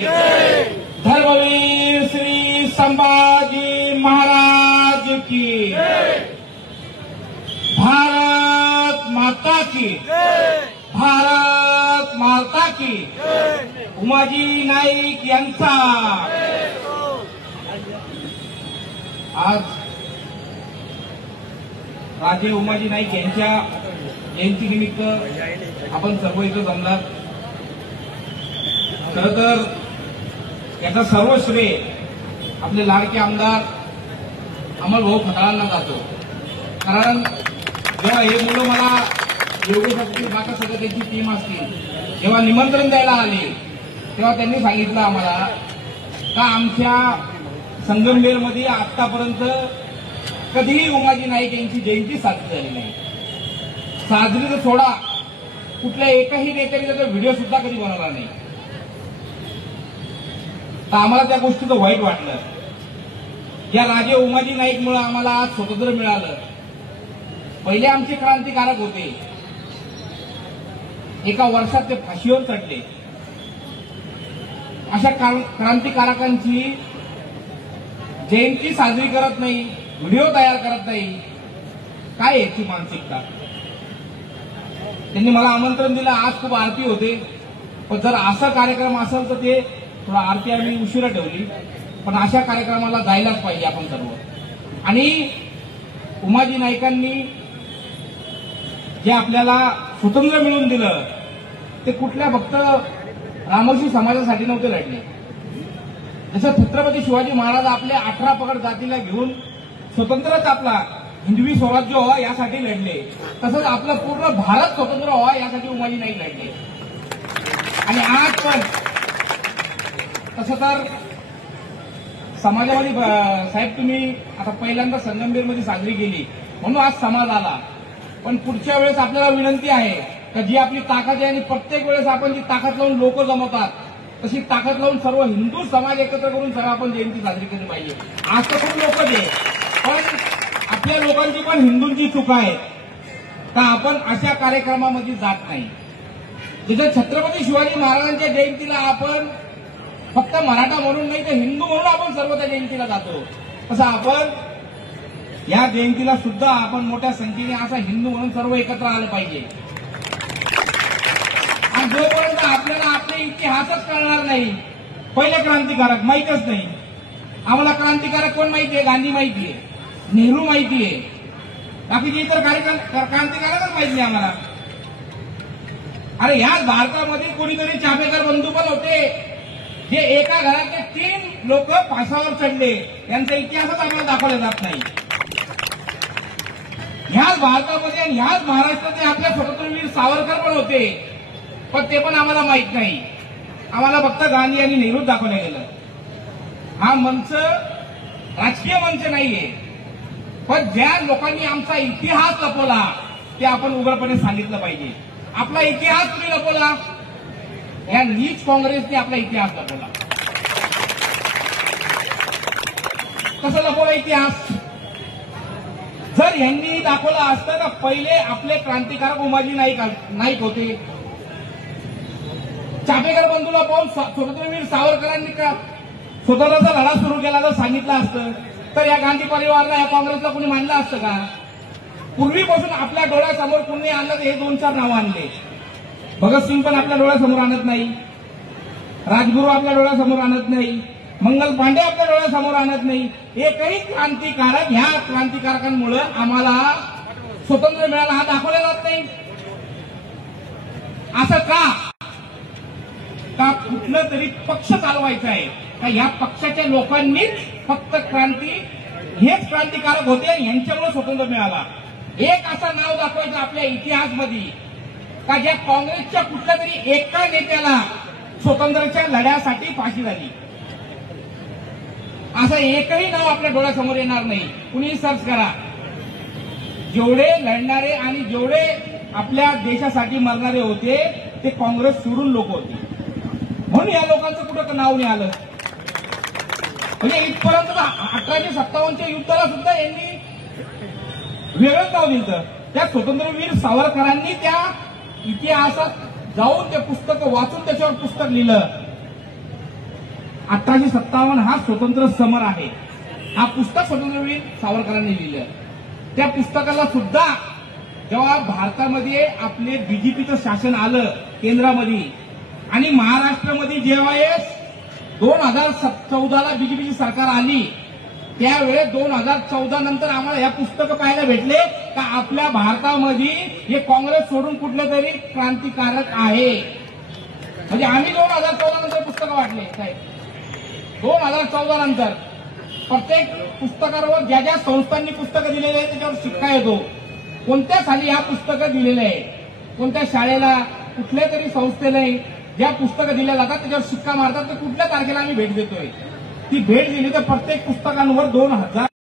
धर्मवीर श्री संभाजी महाराज की, भारत माता की, भारत माता की, उमाजी नाईक यांचा आज राजे उमाजी नाईक यांच्या जयंतीनिमित्त आपण सर्व इथं जमलात। खरं तर याचा सर्व श्रेय आपले लाडके आमदार अमल भाऊ खताळांना जातो। कारण जेव्हा हे मुलं मला योगेश असतील बाका सगळं त्यांची टीम असतील जेव्हा निमंत्रण द्यायला आले तेव्हा त्यांनी सांगितलं आम्हाला का आमच्या संगमनेरमध्ये आतापर्यंत कधीही उमाजी नाईक यांची जयंती साजरी झाली नाही। साजरी तर सोडा, कुठल्या एकाही नेत्याने त्याचा व्हिडिओ सुद्धा कधी बनवला नाही। तर आम्हाला त्या गोष्टीचं वाईट वाटलं। या राजे उमाजी नाईकमुळे आम्हाला आज स्वातंत्र्य मिळालं। पहिले आमचे क्रांतिकारक होते, एका वर्षात ते फाशीवर चढले। अशा क्रांतिकारकांची जयंती साजरी करत नाही, व्हिडिओ तयार करत नाही, काय याची मानसिकता? त्यांनी मला आमंत्रण दिलं, आज खूप आरती होते, पण जर असा कार्यक्रम असेल तर ते थोडा आरती आम्ही उशिरा ठेवली, पण अशा कार्यक्रमाला जायलाच पाहिजे आपण सर्व। आणि उमाजी नाईकांनी जे आपल्याला स्वातंत्र्य मिळवून दिलं ते कुठल्या फक्त रामोशी समाजासाठी नव्हते लढले। जसं छत्रपती शिवाजी महाराज आपल्या 18 पगड जातीला घेऊन स्वतंत्रच आपला हिंदवी स्वराज्य व्हावा यासाठी लढले, तसंच आपलं पूर्ण भारत स्वतंत्र व्हावा यासाठी उमाजी नाईक लढले। आणि आज पण तसं तर समाजामध्ये साहेब तुम्ही आता पहिल्यांदा संगमनेरमध्ये साजरी केली म्हणून आज समाज आला, पण पुढच्या वेळेस आपल्याला विनंती आहे की जी आपली ताकद आहे आणि प्रत्येक वेळेस आपण जी ताकद लावून लोक जमवतात तशी ताकद लावून सर्व हिंदू समाज एकत्र करून सर्व आपण जयंती साजरी केली पाहिजे। आज तर खूप लोक दे, पण आपल्या लोकांची पण हिंदूंची चूक आहे का आपण अशा कार्यक्रमामध्ये जात नाही। जिथे छत्रपती शिवाजी महाराजांच्या जयंतीला आपण फक्त मराठा म्हणून नाही तर हिंदू म्हणून आपण सर्व त्या जयंतीला जातो, तसं आपण या जयंतीला सुद्धा आपण मोठ्या संख्येने असा हिंदू म्हणून सर्व एकत्र आलं पाहिजे। आणि जोपर्यंत आपल्याला आपले इतिहासच कळणार नाही, पहिले क्रांतिकारक माहीतच नाही आम्हाला, क्रांतिकारक कोण माहिती आहे? गांधी माहिती आहे, नेहरू माहिती आहे, बाकीचे इतर क्रांतिकारकच माहिती नाही आम्हाला। अरे याच भारतामध्ये कोणीतरी चाफेकर बंधू पण होते जे एका घरातले 3 लोक फासावर चढले, यांचा इतिहासच आम्हाला दाखवला जात नाही। ह्याच भारतामध्ये आणि ह्याच महाराष्ट्रात आपल्या स्वतंत्रवीर सावरकर पण होते, पण ते पण आम्हाला माहित नाही। आम्हाला फक्त गांधी आणि नेहरू दाखवलं गेलं। हा मंच राजकीय मंच नाहीये, पण ज्या लोकांनी आमचा इतिहास लपवला ते आपण उघडपणे सांगितलं पाहिजे। आपला इतिहास तुम्ही लपवला, या नीच काँग्रेसने आपला इतिहास लपवला। कसं लपवला इतिहास? जर यांनी दाखवला असतं तर पहिले आपले क्रांतिकारक उमाजी नाईक होते। चाफेकर बंधूला पाहून स्वतंत्रवीर सावरकरांनी का स्वतंत्राचा लढा सुरू केला जर सांगितलं असतं तर या गांधी परिवाराला या काँग्रेसला कोणी मानलं असतं का? पूर्वीपासून आपल्या डोळ्यासमोर कोणी आणलं तर हे 2-4 नावं आणले। भगतसिंग पण आपल्या डोळ्यासमोर आणत नाही, राजगुरू आपल्या डोळ्यासमोर आणत नाही, मंगल पांडे आपल्या डोळ्यासमोर आणत नाही। एकही क्रांतिकारक ह्या क्रांतिकारकांमुळे आम्हाला स्वातंत्र्य मिळालं हा दाखवला जात नाही। असं का कुठलं तरी पक्ष चालवायचा आहे का? या पक्षाच्या लोकांनीच फक्त हेच क्रांतिकारक होते आणि यांच्यामुळे स्वातंत्र्य मिळाला। एक असं नाव दाखवायचं आपल्या इतिहासमध्ये का ज्या काँग्रेसच्या कुठल्या तरी एका नेत्याला स्वातंत्र्याच्या लढ्यासाठी फाशी झाली, असं एकही नाव आपल्या डोळ्यासमोर येणार नाही। कुणी सर्च करा, जेवढे लढणारे आणि जेवढे आपल्या देशासाठी मरणारे होते ते काँग्रेस सोडून लोक होते, म्हणून या लोकांचं कुठं नाव नाही आलं। म्हणजे इथपर्यंत 1857च्या युद्धाला सुद्धा यांनी वेगळंच नाव दिलं। त्या स्वतंत्रवीर सावरकरांनी त्या इतिहासात जाऊन ते पुस्तक वाचून त्याच्यावर पुस्तक लिहिलं 1857 हा स्वतंत्र समर आहे. हा पुस्तक स्वतंत्रवीर सावरकरांनी लिहिलं. त्या पुस्तकाला सुद्धा जेव्हा भारतामध्ये आपले बीजेपीचं शासन आलं केंद्रामध्ये आणि महाराष्ट्रामध्ये ज्यावेळेस 2014ला बीजेपीची सरकार आली त्यावेळेस 2014 नंतर आम्हाला या पुस्तकं पाहायला भेटले का आपल्या भारतामध्ये हे काँग्रेस सोडून कुठलं तरी क्रांतिकारक आहे. म्हणजे आम्ही 2014 नंतर पुस्तकं वाटले साहेब. 2014 नंतर प्रत्येक पुस्तकावर ज्या ज्या संस्थांनी पुस्तकं दिलेली आहे त्याच्यावर शिक्का येतो. कोणत्या साली ह्या पुस्तकं दिलेलं आहे, कोणत्या शाळेला कुठल्या तरी संस्थेला ज्या पुस्तकं दिल्या जातात त्याच्यावर शिक्का मारतात तर कुठल्या तारखेला आम्ही भेट देतोय. ती भेट दिली तर प्रत्येक पुस्तकांवर 2000